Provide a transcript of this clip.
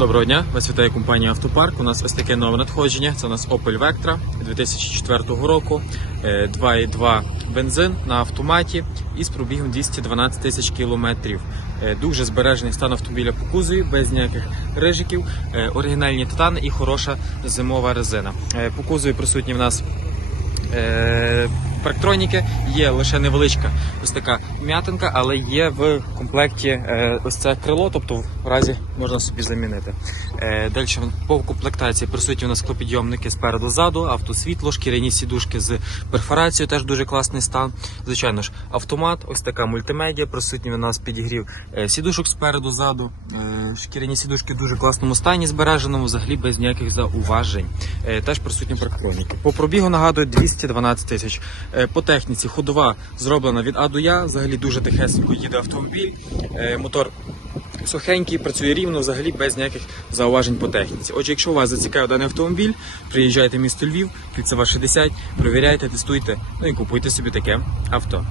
Доброго дня, вас вітає компанія Автопарк. У нас ось таке нове надходження. Це у нас Opel Vectra 2004 року, Е, 2,2 бензин на автоматі із пробігом 212 тисяч кілометрів. Е, Дуже збережений стан автомобіля по кузові, без ніяких рижиків, Е, оригінальні титани і хороша зимова резина. Е, По кузові присутні в нас е, парктроніки, є лише невеличка ось така м'ятинка, але є в комплекті е, ось це крило, тобто в разі можна собі замінити. Е, далі по комплектації присутні у нас склопідйомники спереду ззаду, автосвітло, шкіряні сідушки з перфорацією, теж дуже класний стан. Звичайно ж, автомат, ось така мультимедіа, присутній у нас підігрів е, сідушок спереду ззаду. Шкіряні сідушки в дуже класному стані, збереженому, взагалі без ніяких зауважень. Е, теж присутні парктроніки. По пробігу нагадую 212 тисяч. Е, По техніці ходова зроблена від А до Я. Взагалі дуже тихесенько їде автомобіль. Е, Мотор сухенький, працює рівно, взагалі без ніяких зауважень по техніці. Отже, якщо вас зацікавив даний автомобіль, приїжджайте в місто Львів, кільцева 60, провіряйте, тестуйте, ну і купуйте собі таке авто.